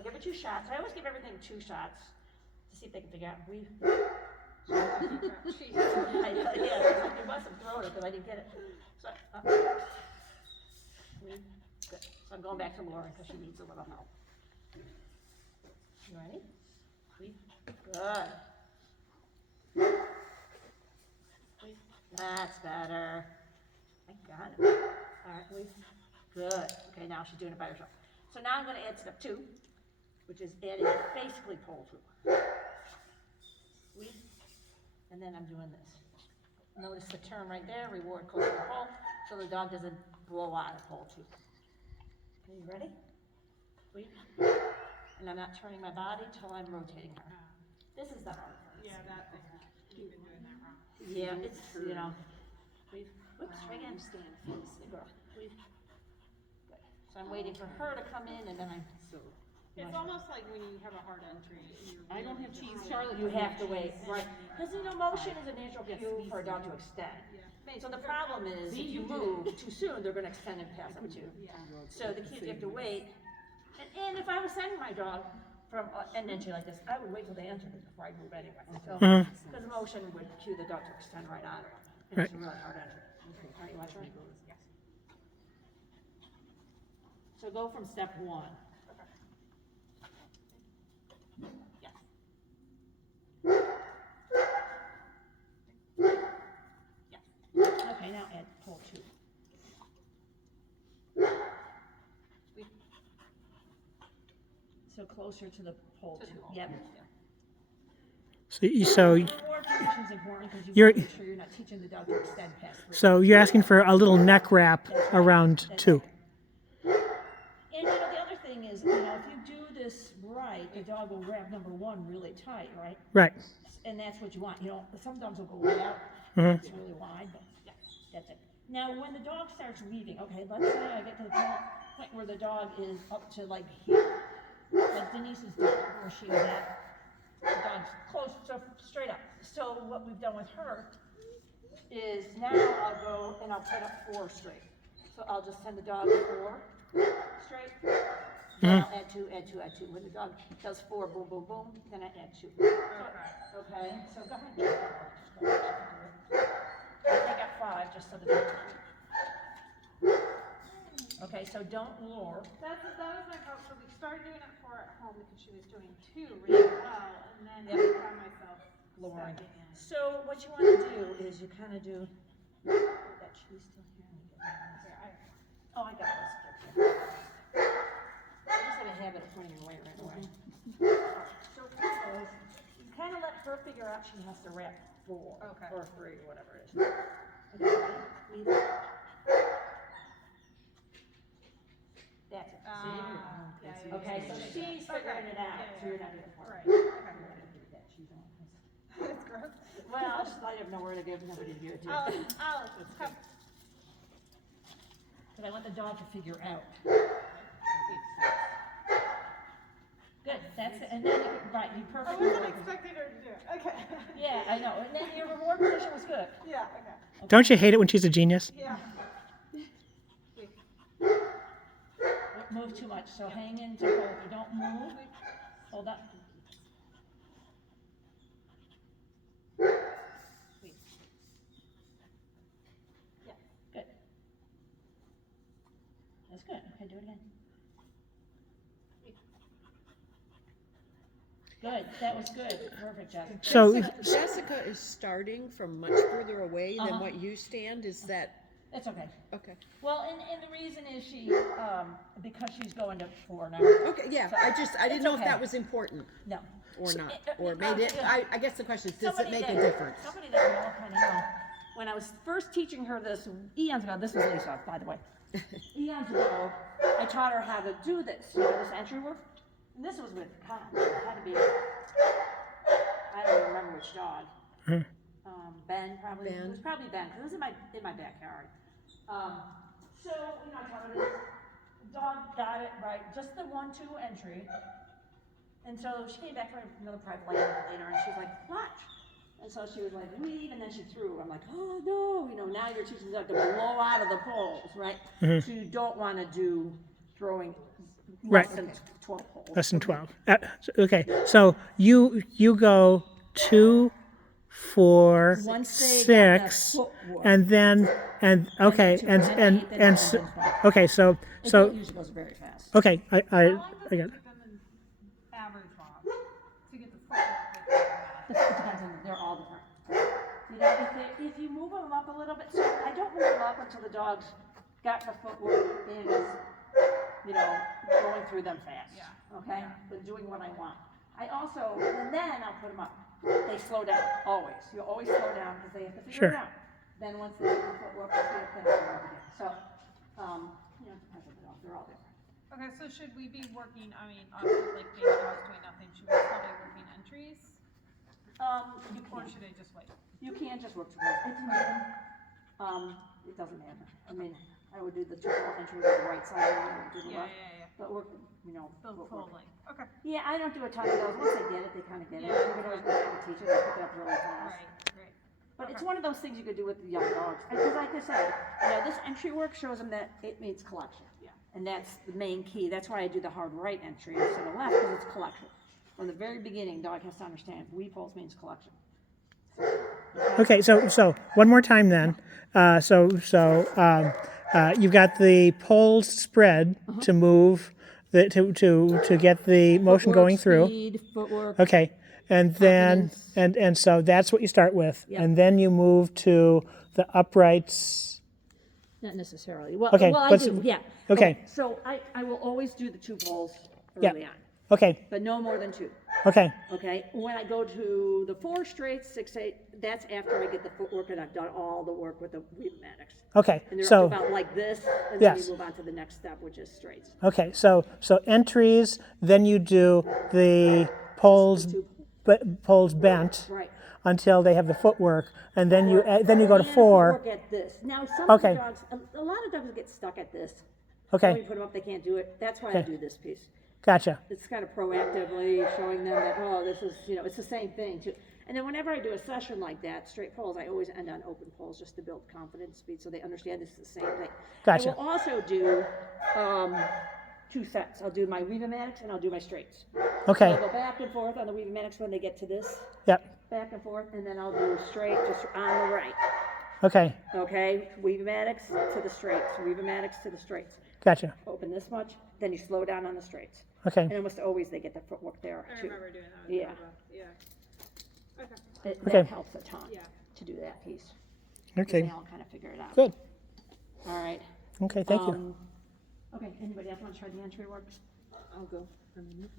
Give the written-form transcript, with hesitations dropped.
I'll give her 2 shots. I always give everything 2 shots to see if they can figure out. Yeah, you must have thrown it because I didn't get it. So, good. So I'm going back to Lauren because she needs a little help. You ready? Good. That's better. I got it. All right, please. Good. Okay, now she's doing it by herself. So now I'm going to add step 2, which is adding basically pole through. Squeeze. And then I'm doing this. Notice the term right there, reward close to the pole, so the dog doesn't blow out of pole too. Okay, you ready? Squeeze. And I'm not turning my body till I'm rotating her. This is the hard part. Yeah, that thing. You've been doing that wrong. Yeah, it's, you know. Squeeze. Whoops, try again. Stand face. Good girl. Squeeze. Good. So I'm waiting for her to come in and then I'm. It's almost like when you have a hard entry. I don't have cheese, Charlotte. You have to wait, right? Because you know, motion is a natural cue for a dog to extend. So the problem is, if you move too soon, they're going to extend and pass up too. So the key is you have to wait. And if I was sending my dog from an entry like this, I would wait till they enter before I move anyway. So, because motion would cue the dog to extend right on her. And it's a really hard entry. All right, you want to try? Yes. So go from step 1. Okay, now add pole 2. So closer to the pole 2. Yep. So Reward position is important because you want to make sure you're not teaching the dog to extend past 3. so you're asking for a little neck wrap around 2. And you know, the other thing is, you know, if you do this right, the dog will wrap number 1 really tight, right? Right. And that's what you want. You know, some dogs will go way out. It's really wide, but yeah, that's it. Now, when the dog starts weaving, okay, let's say I get to the point where the dog is up to like here, like Denise's dog, where she was at. The dog's close, so straight up. So what we've done with her is now I'll go and I'll put up 4 straight. So I'll just send the dog 4 straight. Then I'll add 2, add 2, add 2. When the dog does 4, boom, boom, boom, then I add 2. Okay, so go ahead. I take out 5 just so the dog. Okay, so don't lure. That was my problem. So we started doing it for at home because she was doing 2 really well, and then I found myself Luring. stepping in. So what you want to do is you kind of do that. She's still here. Oh, I got this. I just have a habit of putting it away right away. So you kind of let her figure out she has to wrap 4 or 3 or whatever it is. Okay, leave it. That's it. Okay, so she's figuring it out. So you're not doing it for her. That she's on. That's gross. Well, I'll just let him know where to give nobody to give it to. I'll come. Because I want the dog to figure out. Good, that's it. And then you can, right, you I perfectly. wasn't expecting her to do it. Okay. Yeah, I know. And then your reward position was good. Yeah, okay. Don't you hate it when she's a genius? Yeah. Move too much, so hang into hold. You don't move. Hold up. Sweet. Yeah, good. That's good. Okay, do it again. Good, that was good. Perfect, Jessica. So, Jessica is starting from much further away than what you stand. Is that It's okay. okay? Well, and the reason is she, because she's going to 4 now. Okay, yeah. So, I didn't it's know if okay. that was important No. or not, it- or made it. yeah. I guess the question is, does it Somebody make a that- difference? Somebody that we all kind of know. When I was first teaching her this eons ago, this was Lisa, by the way. Eons ago, I taught her how to do this, you know, this entry work. And this was with Kyle. It had to be, I don't even remember which dog. Ben, probably. Ben. It was probably Ben, because it was in my backyard. So, you know, I taught her this. Dog got it right, just the 1-2 entry. And so she came back for another private lesson later, and she's like, "What?" And so she was like, "Weave," and then she threw. I'm like, "Oh no, you know, now you're teaching the dog to blow out of the poles, right? So you don't want to do throwing Right. less than 12 holes. Less than 12. Okay, so you go 2, 4, Once they got the 6, footwork. and then okay, two, and and then and eight, and and then s- 12. okay, so It usually goes very fast. okay, I How long does I it got take it. them in average walk to get the footwork? It depends on, they're all different. You know, if you move them up a little bit, so I don't move them up until the dog's got the footwork and is, you know, going through them fast. Yeah. Okay? But doing what I want. I also, and then I'll put them up. They slow down, always. You always slow down because they have to figure Sure. it out. Then once they get the footwork, they have to finish it up again. So, you know, it depends on the dog. They're all different. Okay, so should we be working, I mean, obviously, like, baby dog's doing nothing, should we still be working entries? You Or can. should I just wait? You can just work together. It's nothing. It doesn't matter. I mean, I would do the triple entry with the right side and I would do the Yeah, left. yeah, yeah. But we're, you know, Still we're- full length, okay, yeah, I don't do a ton of those. Once they get it, they kind of get it. Yeah. You can always go back and teach it. They pick it up really fast. right. But it's one of those things you could do with the young dogs. Because like I said, you know, this entry work shows them that it means collection. Yeah. And that's the main key. That's why I do the hard right entry instead of left, because it's collection. From the very beginning, dog has to understand weave holes means collection. Okay, so one more time then. You've got the poles spread to move to get the motion going through. Speed, footwork. Okay, and then Confidence. and so that's what you start with, Yeah. and then you move to the uprights. Not necessarily. Well, Okay, well, I but- do, yeah. okay. So I will always do the 2 poles Yeah. early on, Okay, but no more than 2. okay, Okay, when I go to the 4 straights, 6, 8, that's after I get the footwork and I've done all the work with the weave-matics. okay. And they're So up to about like this, and Yes. then we move on to the next step, which is straights. okay, so entries. Then you do the poles, poles bent Right. until they have the footwork, and then you go to And 4. footwork at this. Now, some Okay. of the dogs, a lot of dogs get stuck at this. Okay, When you put them up, they can't do it. That's why I Okay. do this piece. gotcha. It's kind of proactively showing them that, oh, this is, you know, it's the same thing too. And then whenever I do a session like that, straight poles, I always end on open poles just to build confidence, speed, so they understand this is the same thing. Gotcha. I will also do 2 sets. I'll do my weave-o-matics and I'll do my straights. Okay, I'll go back and forth on the weave-o-matics when they get to this, yep. back and forth, and then I'll do straight just on the right. Okay, Okay, weave-o-matics to the straights, weave-o-matics to the straights. gotcha. Open this much, then you slow down on the straights. Okay, And almost always they get the footwork there I too. remember doing that with Yeah. Bubba, yeah. Okay, Okay. That helps a ton Yeah. to do that piece. 'Cause okay, They all kind of figure it out. good. All right. Okay, thank you. Okay, anybody else want to try the entry work? I'll go. I mean, you can go.